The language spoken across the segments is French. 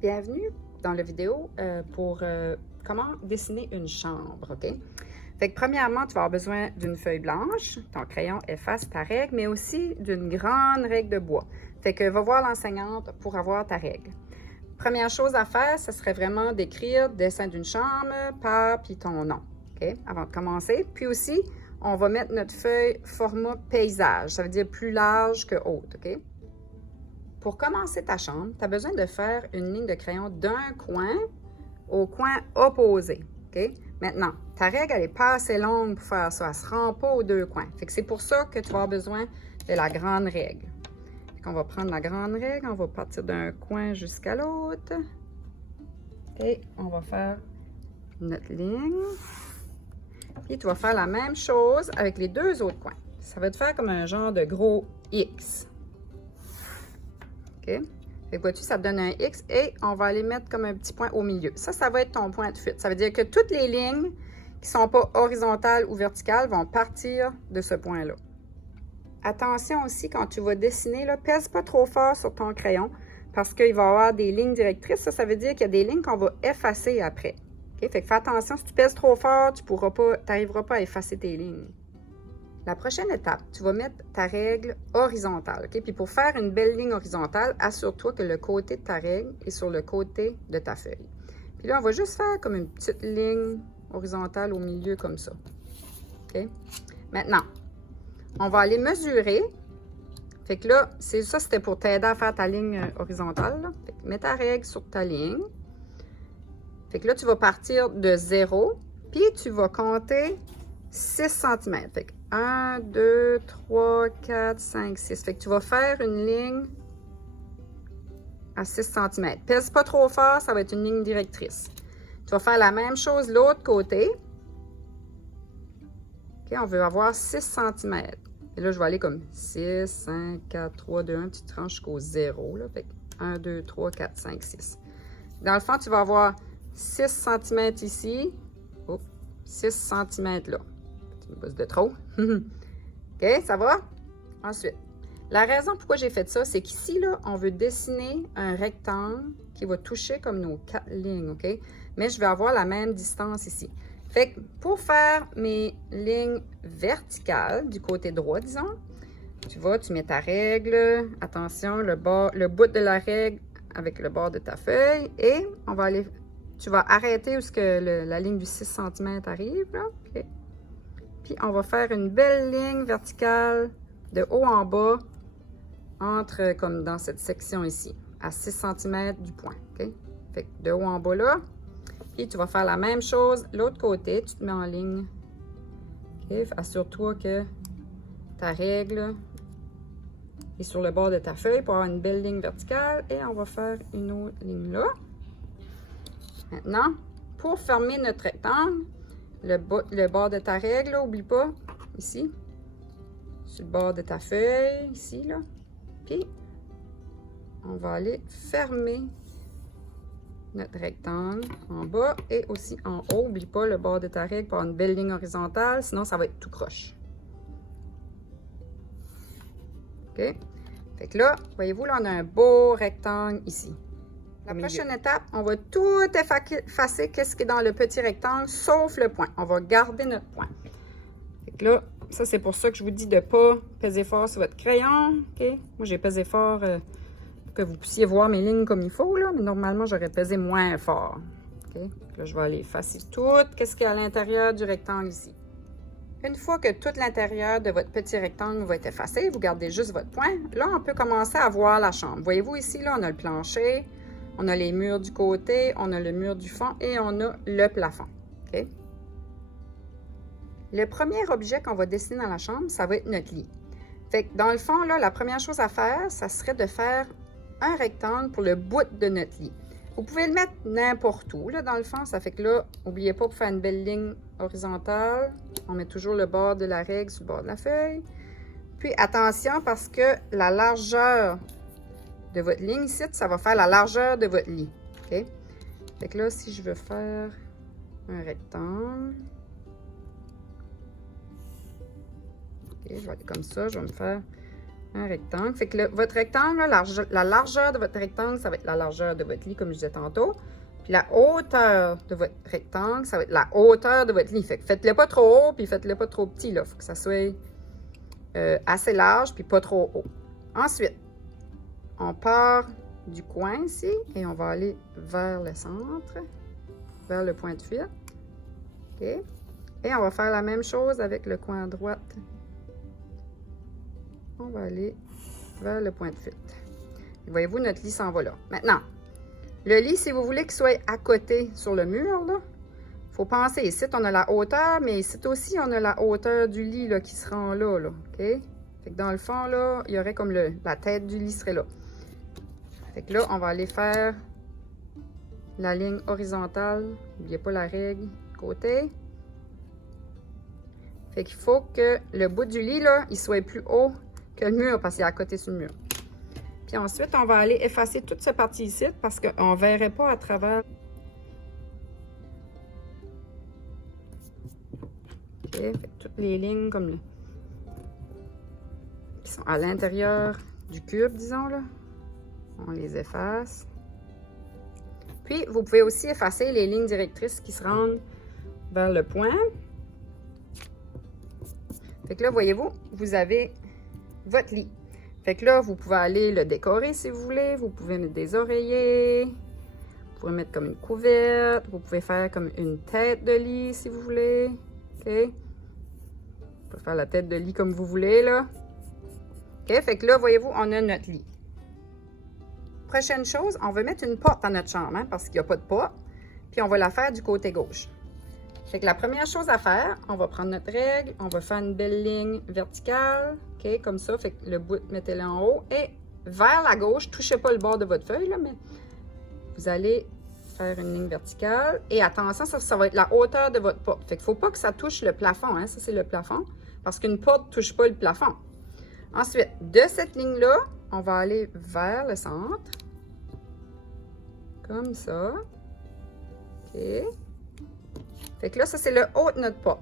Bienvenue dans la vidéo pour comment dessiner une chambre, OK? Fait que premièrement, tu vas avoir besoin d'une feuille blanche, ton crayon efface ta règle, mais aussi d'une grande règle de bois. Fait que va voir l'enseignante pour avoir ta règle. Première chose à faire, ce serait vraiment d'écrire dessin d'une chambre, par puis ton nom, OK? Avant de commencer. Puis aussi, on va mettre notre feuille format paysage, ça veut dire plus large que haute, OK? Pour commencer ta chambre, tu as besoin de faire une ligne de crayon d'un coin au coin opposé. OK? Maintenant, ta règle, elle n'est pas assez longue pour faire ça. Elle ne se rend pas aux deux coins. Fait que c'est pour ça que tu vas avoir besoin de la grande règle. Fait qu'on va prendre la grande règle, on va partir d'un coin jusqu'à l'autre. Et on va faire notre ligne. Puis tu vas faire la même chose avec les deux autres coins. Ça va te faire comme un genre de gros X. OK? Fait que vois-tu, ça te donne un X et on va aller mettre comme un petit point au milieu. Ça va être ton point de fuite. Ça veut dire que toutes les lignes qui ne sont pas horizontales ou verticales vont partir de ce point-là. Attention aussi, quand tu vas dessiner, là, pèse pas trop fort sur ton crayon parce qu'il va y avoir des lignes directrices. Ça veut dire qu'il y a des lignes qu'on va effacer après. OK? Fait que fais attention, si tu pèses trop fort, tu n'arriveras pas à effacer tes lignes. La prochaine étape, tu vas mettre ta règle horizontale. OK? Puis pour faire une belle ligne horizontale, assure-toi que le côté de ta règle est sur le côté de ta feuille. Puis là, on va juste faire comme une petite ligne horizontale au milieu comme ça. OK? Maintenant, on va aller mesurer. Fait que là, ça, c'était pour t'aider à faire ta ligne horizontale. Là. Fait que mets ta règle sur ta ligne. Fait que là, tu vas partir de 0, puis tu vas compter 6 cm. Fait que 1, 2, 3, 4, 5, 6. Fait que tu vas faire une ligne à 6 cm. Pèse pas trop fort, ça va être une ligne directrice. Tu vas faire la même chose de l'autre côté. OK, on veut avoir 6 cm. Et là, je vais aller comme 6, 5, 4, 3, 2, 1. Tu te rends jusqu'au 0. Là. Fait que 1, 2, 3, 4, 5, 6. Dans le fond, tu vas avoir 6 cm ici. Oh, 6 cm là. Une bosse de trop. OK, ça va? Ensuite, la raison pourquoi j'ai fait ça, c'est qu'ici, là, on veut dessiner un rectangle qui va toucher comme nos 4 lignes, OK? Mais je vais avoir la même distance ici. Fait que pour faire mes lignes verticales du côté droit, disons, tu mets ta règle, attention, le bout de la règle avec le bord de ta feuille et on va aller, tu vas arrêter où la ligne du 6 cm arrive, là, OK? Puis on va faire une belle ligne verticale de haut en bas, entre comme dans cette section ici, à 6 cm du point. OK? Fait que de haut en bas là. Puis tu vas faire la même chose l'autre côté. Tu te mets en ligne. OK? Assure-toi que ta règle est sur le bord de ta feuille pour avoir une belle ligne verticale. Et on va faire une autre ligne là. Maintenant, pour fermer notre rectangle, le bord de ta règle, n'oublie pas, ici, sur le bord de ta feuille, ici, là. Puis, on va aller fermer notre rectangle en bas et aussi en haut. N'oublie pas le bord de ta règle pour avoir une belle ligne horizontale, sinon ça va être tout croche. OK? Fait que là, voyez-vous, là, on a un beau rectangle ici. La prochaine étape, on va tout effacer qu'est-ce qui est dans le petit rectangle, sauf le point. On va garder notre point. Fait que là, ça, c'est pour ça que je vous dis de ne pas peser fort sur votre crayon. OK? Moi, j'ai pesé fort pour que vous puissiez voir mes lignes comme il faut, là, mais normalement, j'aurais pesé moins fort. OK? Là, je vais aller effacer tout qu'est-ce qu'il y a à l'intérieur du rectangle ici. Une fois que tout l'intérieur de votre petit rectangle va être effacé, vous gardez juste votre point. Là, on peut commencer à voir la chambre. Voyez-vous ici, là, on a le plancher. On a les murs du côté, on a le mur du fond et on a le plafond. OK? Le premier objet qu'on va dessiner dans la chambre, ça va être notre lit. Fait que dans le fond, là, la première chose à faire, ça serait de faire un rectangle pour le bout de notre lit. Vous pouvez le mettre n'importe où, là, dans le fond. Ça fait que là, n'oubliez pas pour faire une belle ligne horizontale, on met toujours le bord de la règle sur le bord de la feuille. Puis attention parce que la largeur de votre ligne ici, ça va faire la largeur de votre lit. OK? Fait que là, si je veux faire un rectangle, OK, je vais aller comme ça, je vais me faire Un rectangle. Fait que votre rectangle, là, la largeur de votre rectangle, ça va être la largeur de votre lit, comme je disais tantôt. Puis la hauteur de votre rectangle, ça va être la hauteur de votre lit. Fait que faites-le pas trop haut, puis faites-le pas trop petit, là. Faut que ça soit assez large, puis pas trop haut. Ensuite, on part du coin ici, et on va aller vers le centre, vers le point de fuite. OK? Et on va faire la même chose avec le coin à droite. On va aller vers le point de fuite. Voyez-vous, notre lit s'en va là. Maintenant, le lit, si vous voulez qu'il soit à côté sur le mur, là, il faut penser, ici, on a la hauteur, mais ici aussi, on a la hauteur du lit là, qui se rend là, OK? Fait que dans le fond, là, il y aurait comme la tête du lit serait là. Fait que là, on va aller faire la ligne horizontale. N'oubliez pas la règle côté. Fait qu'il faut que le bout du lit, là, il soit plus haut que le mur parce qu'il est à côté sur le mur. Puis ensuite, on va aller effacer toute cette partie ici parce qu'on ne verrait pas à travers. OK, fait que toutes les lignes comme là, qui sont à l'intérieur du cube, disons là, on les efface. Puis, vous pouvez aussi effacer les lignes directrices qui se rendent vers le point. Fait que là, voyez-vous, vous avez votre lit. Fait que là, vous pouvez aller le décorer si vous voulez. Vous pouvez mettre des oreillers. Vous pouvez mettre comme une couverte. Vous pouvez faire comme une tête de lit si vous voulez. OK? Vous pouvez faire la tête de lit comme vous voulez, là. OK? Fait que là, voyez-vous, on a notre lit. Prochaine chose, on va mettre une porte à notre chambre, hein, parce qu'il n'y a pas de porte. Puis on va la faire du côté gauche. Fait que la première chose à faire, on va prendre notre règle, on va faire une belle ligne verticale, OK, comme ça. Fait que le bout, mettez-le en haut. Et vers la gauche, touchez pas le bord de votre feuille, là, mais vous allez faire une ligne verticale. Et attention, ça va être la hauteur de votre porte. Fait qu'il ne faut pas que ça touche le plafond, hein. Ça, c'est le plafond, parce qu'une porte ne touche pas le plafond. Ensuite, de cette ligne-là, on va aller vers le centre. Comme ça. OK. Fait que là, ça, c'est le haut de notre porte.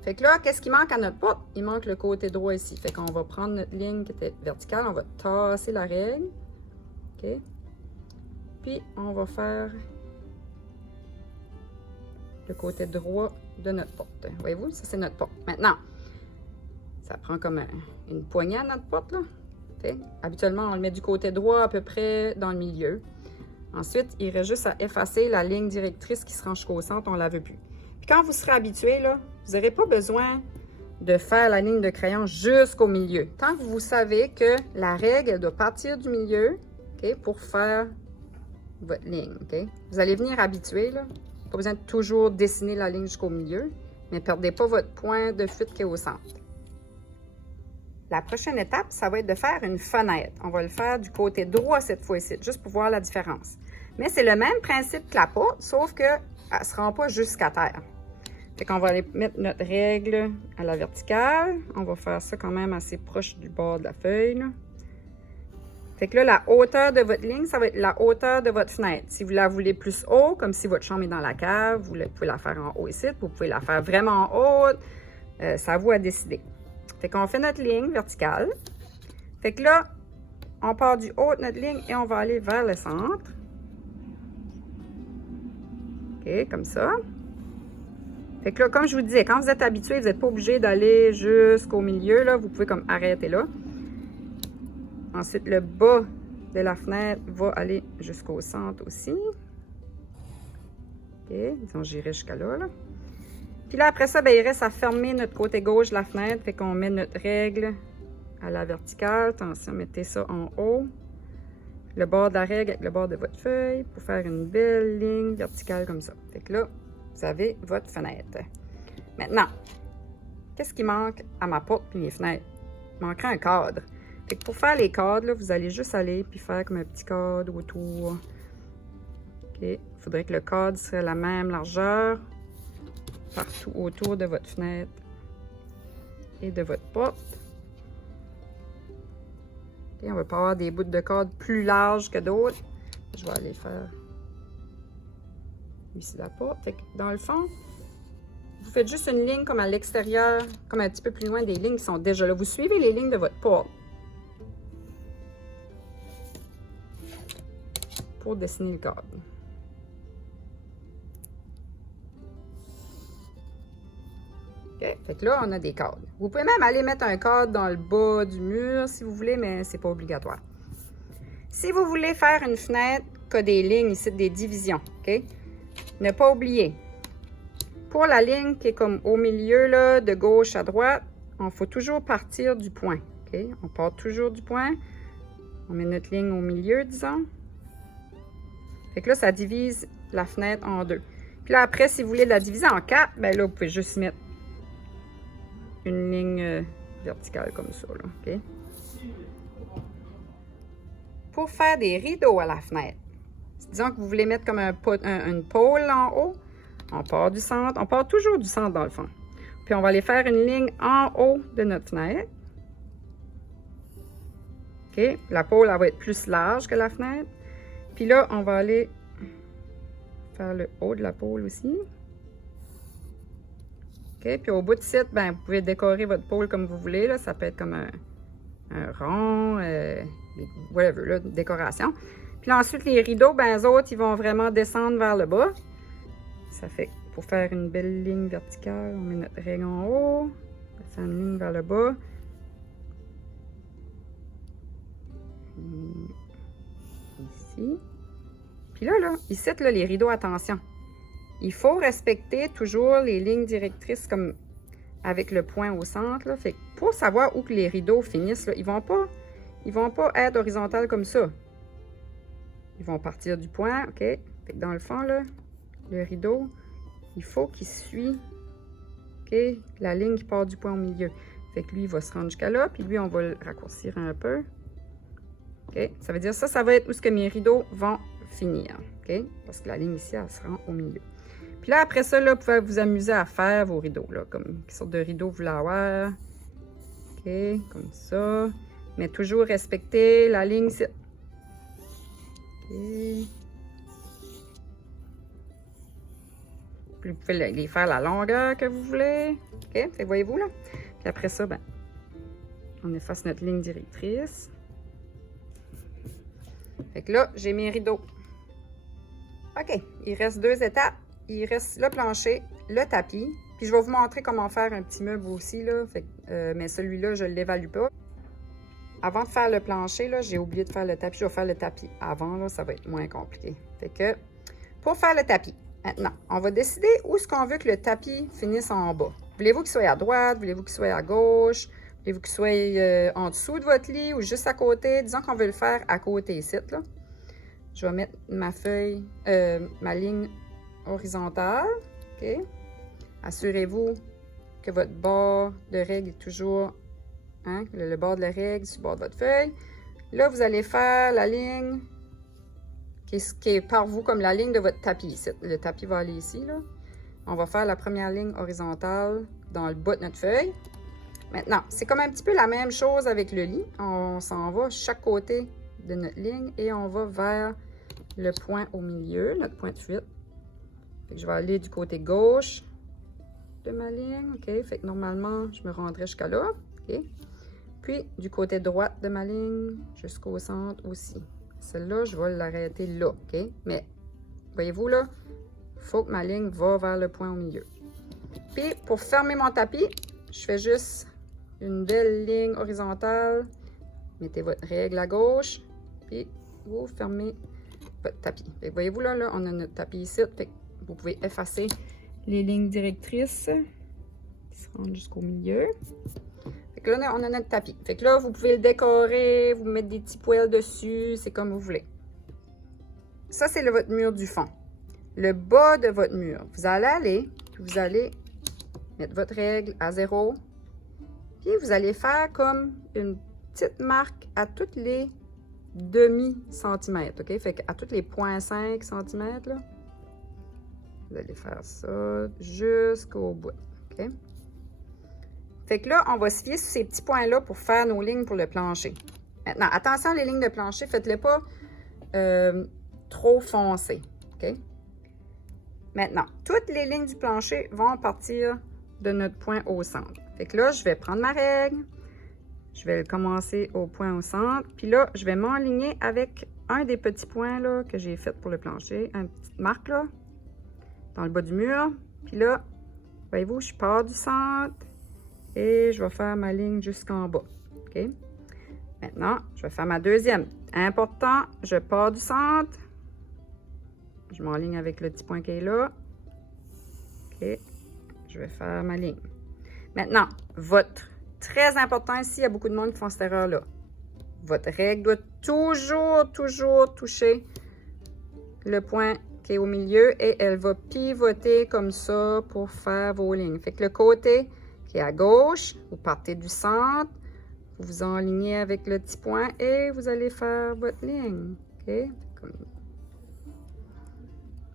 Fait que là, qu'est-ce qui manque à notre porte? Il manque le côté droit ici. Fait qu'on va prendre notre ligne qui était verticale, on va tasser la règle. OK? Puis, on va faire le côté droit de notre porte. Voyez-vous? Ça, c'est notre porte. Maintenant, ça prend comme une poignée à notre porte, là. OK? Habituellement, on le met du côté droit à peu près dans le milieu. Ensuite, il reste juste à effacer la ligne directrice qui se rend jusqu'au centre, on ne la veut plus. Puis quand vous serez habitué, là, vous n'aurez pas besoin de faire la ligne de crayon jusqu'au milieu. Tant que vous savez que la règle, elle doit partir du milieu, OK, pour faire votre ligne. OK? Vous allez venir habituer, là. Pas besoin de toujours dessiner la ligne jusqu'au milieu, mais ne perdez pas votre point de fuite qui est au centre. La prochaine étape, ça va être de faire une fenêtre. On va le faire du côté droit cette fois-ci, juste pour voir la différence. Mais c'est le même principe que la porte, sauf qu'elle ne se rend pas jusqu'à terre. Fait qu'on va aller mettre notre règle à la verticale. On va faire ça quand même assez proche du bord de la feuille, là. Fait que là, la hauteur de votre ligne, ça va être la hauteur de votre fenêtre. Si vous la voulez plus haut, comme si votre chambre est dans la cave, vous pouvez la faire en haut ici, vous pouvez la faire vraiment haute. C'est à vous à décider. Fait qu'on fait notre ligne verticale. Fait que là, on part du haut de notre ligne et on va aller vers le centre. OK, comme ça. Fait que là, comme je vous disais, quand vous êtes habitué, vous n'êtes pas obligé d'aller jusqu'au milieu, là. Vous pouvez comme arrêter là. Ensuite, le bas de la fenêtre va aller jusqu'au centre aussi. OK, disons, j'irai jusqu'à là, là. Puis là, après ça, bien, il reste à fermer notre côté gauche de la fenêtre. Fait qu'on met notre règle à la verticale. Attention, mettez ça en haut. Le bord de la règle avec le bord de votre feuille pour faire une belle ligne verticale comme ça. Fait que là, vous avez votre fenêtre. Maintenant, qu'est-ce qui manque à ma porte et mes fenêtres? Il manquerait un cadre. Fait que pour faire les cadres, là, vous allez juste aller puis faire comme un petit cadre autour. OK. Il faudrait que le cadre soit la même largeur partout autour de votre fenêtre et de votre porte. Okay, on ne va pas avoir des bouts de cadre plus larges que d'autres. Je vais aller faire ici la porte. Fait que dans le fond, vous faites juste une ligne comme à l'extérieur, comme un petit peu plus loin des lignes qui sont déjà là. Vous suivez les lignes de votre porte. pour dessiner le cadre. OK, fait que là, on a des cadres. Vous pouvez même aller mettre un cadre dans le bas du mur si vous voulez, mais c'est pas obligatoire. Si vous voulez faire une fenêtre qui a des lignes ici, des divisions, OK? Ne pas oublier, pour la ligne qui est comme au milieu, là, de gauche à droite, il faut toujours partir du point, OK? On part toujours du point. On met notre ligne au milieu, disons. Fait que là, ça divise la fenêtre en deux. Puis là, après, si vous voulez la diviser en quatre, ben là, vous pouvez juste mettre une ligne verticale comme ça, là, OK? Pour faire des rideaux à la fenêtre, disons que vous voulez mettre comme une pôle en haut, on part du centre, on part toujours du centre dans le fond. Puis on va aller faire une ligne en haut de notre fenêtre. OK? La pôle, elle va être plus large que la fenêtre. Puis là, on va aller faire le haut de la pôle aussi. OK? Puis au bout de site, ben, vous pouvez décorer votre pôle comme vous voulez. Là. Ça peut être comme un rond, whatever, là, décoration. Puis là, ensuite, les rideaux, ben, eux autres, ils vont vraiment descendre vers le bas. Ça fait que pour faire une belle ligne verticale, on met notre règle en haut. On fait une ligne vers le bas. Ici. Puis là, ici, là, les rideaux, attention. Il faut respecter toujours les lignes directrices comme avec le point au centre. Là. Fait que pour savoir où que les rideaux finissent, là, ils vont pas être horizontaux comme ça. Ils vont partir du point, OK? Fait que dans le fond, là, le rideau, il faut qu'il suit, OK, la ligne qui part du point au milieu. Fait que lui, il va se rendre jusqu'à là, puis lui, on va le raccourcir un peu. OK? Ça veut dire ça va être où ce que mes rideaux vont finir, OK? Parce que la ligne ici, elle se rend au milieu. Puis là, après ça, là, vous pouvez vous amuser à faire vos rideaux, là, comme quelle sorte de rideau vous voulez avoir. OK, comme ça. Mais toujours respecter la ligne ici. Okay. Puis vous pouvez les faire la longueur que vous voulez. OK? Fait que voyez-vous là? Puis après ça, ben, on efface notre ligne directrice. Fait que là, j'ai mes rideaux. OK. Il reste deux étapes. Il reste le plancher, le tapis. Puis je vais vous montrer comment faire un petit meuble aussi, là. Fait que, mais celui-là, je ne l'évalue pas. Avant de faire le plancher, là, j'ai oublié de faire le tapis. Je vais faire le tapis avant, là, ça va être moins compliqué. Fait que, pour faire le tapis, maintenant, on va décider où est-ce qu'on veut que le tapis finisse en bas. Voulez-vous qu'il soit à droite? Voulez-vous qu'il soit à gauche? Voulez-vous qu'il soit en dessous de votre lit ou juste à côté? Disons qu'on veut le faire à côté ici, là. Je vais mettre ma feuille, ma ligne horizontale. OK? Assurez-vous que votre bord de règle est toujours... Hein, le bord de la règle sur le bord de votre feuille. Là, vous allez faire la ligne qui est par vous comme la ligne de votre tapis. Le tapis va aller ici, là. On va faire la première ligne horizontale dans le bas de notre feuille. Maintenant, c'est comme un petit peu la même chose avec le lit. On s'en va chaque côté de notre ligne et on va vers le point au milieu, notre point de fuite. Fait que je vais aller du côté gauche de ma ligne. OK? Fait que normalement, je me rendrai jusqu'à là. OK? Puis, du côté droit de ma ligne, jusqu'au centre aussi. Celle-là, je vais l'arrêter là, OK? Mais, voyez-vous là, il faut que ma ligne va vers le point au milieu. Puis, pour fermer mon tapis, je fais juste une belle ligne horizontale. Mettez votre règle à gauche, puis vous fermez votre tapis. Voyez-vous là, on a notre tapis ici. Fait que vous pouvez effacer les lignes directrices qui se rendent jusqu'au milieu. Fait que là, on a notre tapis. Fait que là, vous pouvez le décorer, vous mettre des petits poêles dessus, c'est comme vous voulez. Ça, c'est votre mur du fond. Le bas de votre mur, vous allez mettre votre règle à 0. Puis, vous allez faire comme une petite marque à toutes les demi-centimètres, OK? Fait qu'à toutes les 0,5 cm, là, vous allez faire ça jusqu'au bout, OK? Fait que là, on va se fier sur ces petits points-là pour faire nos lignes pour le plancher. Maintenant, attention, les lignes de plancher, faites-les pas trop foncées, OK? Maintenant, toutes les lignes du plancher vont partir de notre point au centre. Fait que là, je vais prendre ma règle, je vais commencer au point au centre, puis là, je vais m'enligner avec un des petits points là, que j'ai fait pour le plancher, une petite marque là, dans le bas du mur. Puis là, voyez-vous, je pars du centre et je vais faire ma ligne jusqu'en bas. OK? Maintenant, je vais faire ma deuxième. Important, je pars du centre. Je m'enligne avec le petit point qui est là. OK? Je vais faire ma ligne. Maintenant, très important ici, il y a beaucoup de monde qui font cette erreur-là. Votre règle doit toujours toucher le point qui est au milieu et elle va pivoter comme ça pour faire vos lignes. Fait que le côté qui est à gauche, vous partez du centre, vous vous enlignez avec le petit point et vous allez faire votre ligne. OK?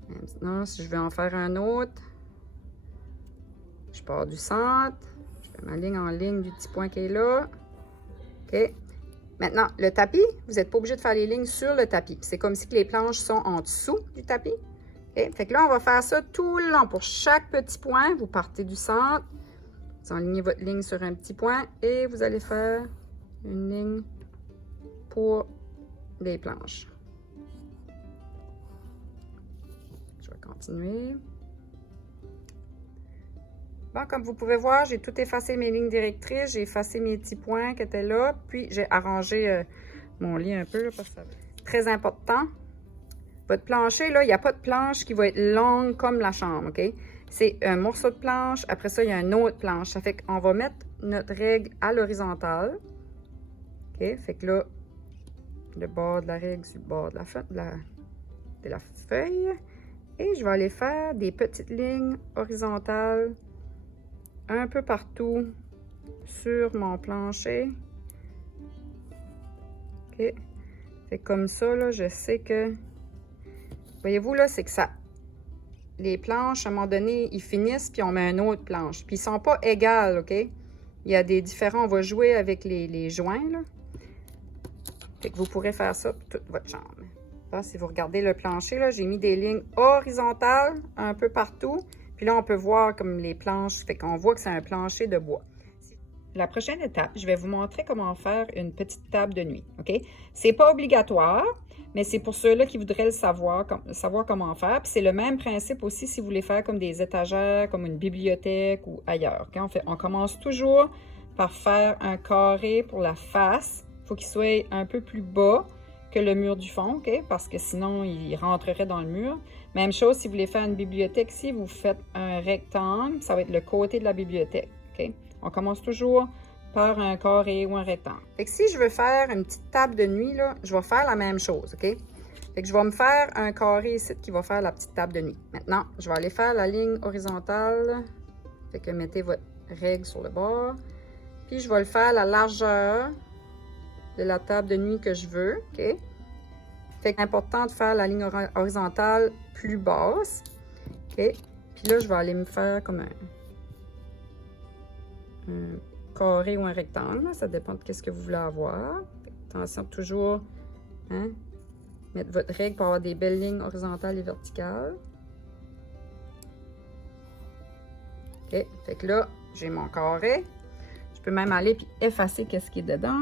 Maintenant, si je vais en faire un autre, je pars du centre, je fais ma ligne en ligne du petit point qui est là. OK? Maintenant, le tapis, vous n'êtes pas obligé de faire les lignes sur le tapis. C'est comme si les planches sont en dessous du tapis. Okay? Fait que là, on va faire ça tout le long. Pour chaque petit point, vous partez du centre, vous enlignez votre ligne sur un petit point et vous allez faire une ligne pour les planches. Je vais continuer. Bon, comme vous pouvez voir, j'ai tout effacé mes lignes directrices, j'ai effacé mes petits points qui étaient là, puis j'ai arrangé mon lit un peu, là, parce que c'est très important. Votre plancher, là, il n'y a pas de planche qui va être longue comme la chambre, OK? C'est un morceau de planche, après ça, il y a une autre planche. Ça fait qu'on va mettre notre règle à l'horizontale. OK? Fait que là, le bord de la règle sur le bord de la feuille. Et je vais aller faire des petites lignes horizontales un peu partout sur mon plancher. OK. Fait comme ça, là, je sais que... Voyez-vous, là, c'est que ça... Les planches, à un moment donné, ils finissent, puis on met une autre planche. Puis ils sont pas égales, OK? Il y a des différents... On va jouer avec les joints, là. Fait que vous pourrez faire ça pour toute votre chambre. Là, si vous regardez le plancher, là, j'ai mis des lignes horizontales un peu partout. Puis là, on peut voir comme les planches, fait qu'on voit que c'est un plancher de bois. La prochaine étape, je vais vous montrer comment faire une petite table de nuit, OK? C'est pas obligatoire, mais c'est pour ceux-là qui voudraient le savoir comment faire. Puis c'est le même principe aussi si vous voulez faire comme des étagères, comme une bibliothèque ou ailleurs. OK? On commence toujours par faire un carré pour la face. Il faut qu'il soit un peu plus bas que le mur du fond, OK? Parce que sinon, il rentrerait dans le mur. Même chose, si vous voulez faire une bibliothèque ici, vous faites un rectangle, ça va être le côté de la bibliothèque, OK? On commence toujours par un carré ou un rectangle. Fait que si je veux faire une petite table de nuit, là, je vais faire la même chose, OK? Fait que je vais me faire un carré ici qui va faire la petite table de nuit. Maintenant, je vais aller faire la ligne horizontale. Fait que mettez votre règle sur le bord. Puis je vais le faire à la largeur de la table de nuit que je veux, OK? Fait que c'est important de faire la ligne horizontale plus basse, OK? Puis là, je vais aller me faire comme un carré ou un rectangle, là. Ça dépend de ce que vous voulez avoir. Attention, toujours, hein, mettre votre règle pour avoir des belles lignes horizontales et verticales. OK? Fait que là, j'ai mon carré. Je peux même aller puis effacer ce qui est dedans.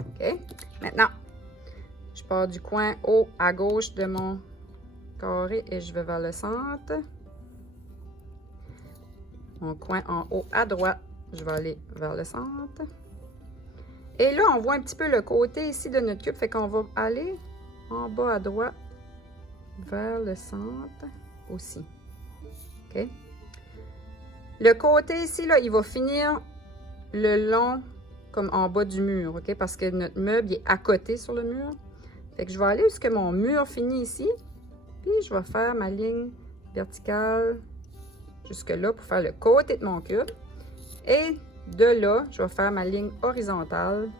OK? Maintenant, je pars du coin haut à gauche de mon carré et je vais vers le centre. Mon coin en haut à droite, je vais aller vers le centre. Et là, on voit un petit peu le côté ici de notre cube, fait qu'on va aller en bas à droite vers le centre aussi. OK? Le côté ici, là, il va finir le long comme en bas du mur, OK? Parce que notre meuble est à côté sur le mur. Fait que je vais aller jusqu'à mon mur fini ici. Puis je vais faire ma ligne verticale jusque là pour faire le côté de mon cube. Et de là, je vais faire ma ligne horizontale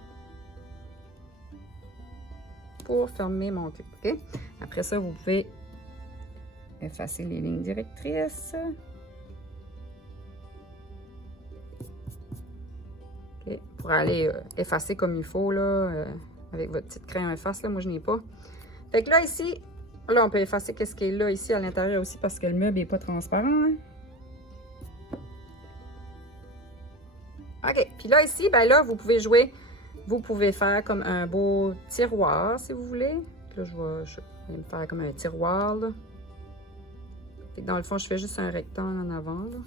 pour fermer mon cube, OK? Après ça, vous pouvez effacer les lignes directrices. Okay. Pour aller effacer comme il faut, là, avec votre petite crayon efface, là, moi je n'ai pas. Fait que là, ici, là, on peut effacer ce qui est là, ici, à l'intérieur aussi, parce que le meuble n'est pas transparent. Hein? OK. Puis là, ici, ben là, vous pouvez jouer Vous pouvez faire comme un beau tiroir, si vous voulez. Là, je vais me faire comme un tiroir, là. Fait que dans le fond, je fais juste un rectangle en avant, là.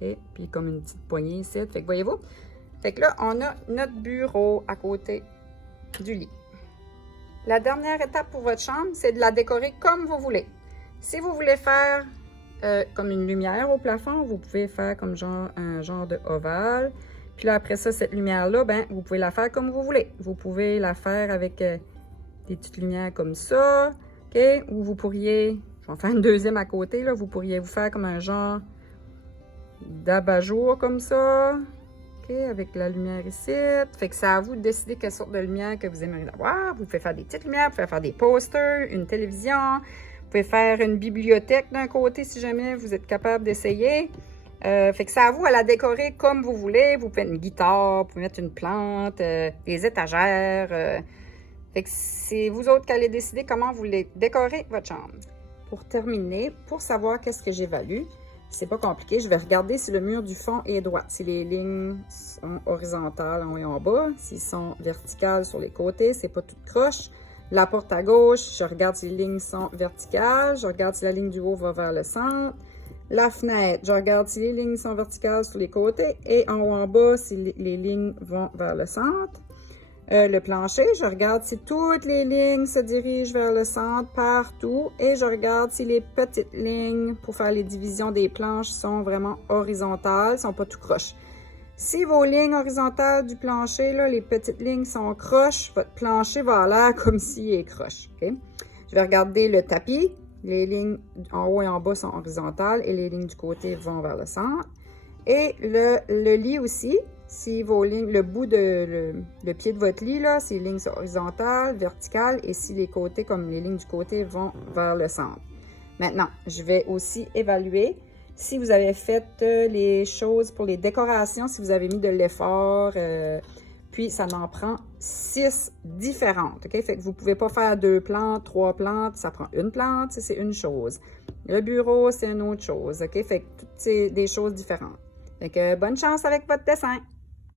OK, puis comme une petite poignée ici. Fait que voyez-vous? Fait que là, on a notre bureau à côté du lit. La dernière étape pour votre chambre, c'est de la décorer comme vous voulez. Si vous voulez faire comme une lumière au plafond, vous pouvez faire comme un genre de ovale. Puis là, après ça, cette lumière-là, ben, vous pouvez la faire comme vous voulez. Vous pouvez la faire avec des petites lumières comme ça, OK? Ou vous pourriez, je vais en faire une deuxième à côté, là, vous pourriez vous faire comme un genre d'abat-jour comme ça, OK? Avec la lumière ici. Fait que c'est à vous de décider quelle sorte de lumière que vous aimeriez avoir. Vous pouvez faire des petites lumières, vous pouvez faire des posters, une télévision. Vous pouvez faire une bibliothèque d'un côté si jamais vous êtes capable d'essayer. Fait que c'est à vous à la décorer comme vous voulez. Vous pouvez mettre une guitare, vous pouvez mettre une plante, des étagères. Fait que c'est vous autres qui allez décider comment vous voulez décorer votre chambre. Pour terminer, pour savoir qu'est-ce que j'évalue, c'est pas compliqué. Je vais regarder si le mur du fond est droit, si les lignes sont horizontales en haut et en bas, s'ils sont verticales sur les côtés, c'est pas tout croche. La porte à gauche, je regarde si les lignes sont verticales. Je regarde si la ligne du haut va vers le centre. La fenêtre, je regarde si les lignes sont verticales sur les côtés. Et en haut en bas, si les lignes vont vers le centre. Le plancher, je regarde si toutes les lignes se dirigent vers le centre partout. Et je regarde si les petites lignes pour faire les divisions des planches sont vraiment horizontales, ne sont pas tout croches. Si vos lignes horizontales du plancher, là, les petites lignes sont croches, votre plancher va avoir l'air comme s'il est croche. Okay? Je vais regarder le tapis. Les lignes en haut et en bas sont horizontales et les lignes du côté vont vers le centre. Et le lit aussi, si vos lignes, le bout de le pied de votre lit, là, si les lignes sont horizontales, verticales et si les côtés, comme les lignes du côté, vont vers le centre. Maintenant, je vais aussi évaluer si vous avez fait les choses pour les décorations, si vous avez mis de l'effort, puis ça en prend 6 différentes, OK? Fait que vous ne pouvez pas faire 2 plantes, 3 plantes, ça prend une plante, c'est une chose. Le bureau, c'est une autre chose, OK? Fait que toutes c'est des choses différentes. Fait que bonne chance avec votre dessin!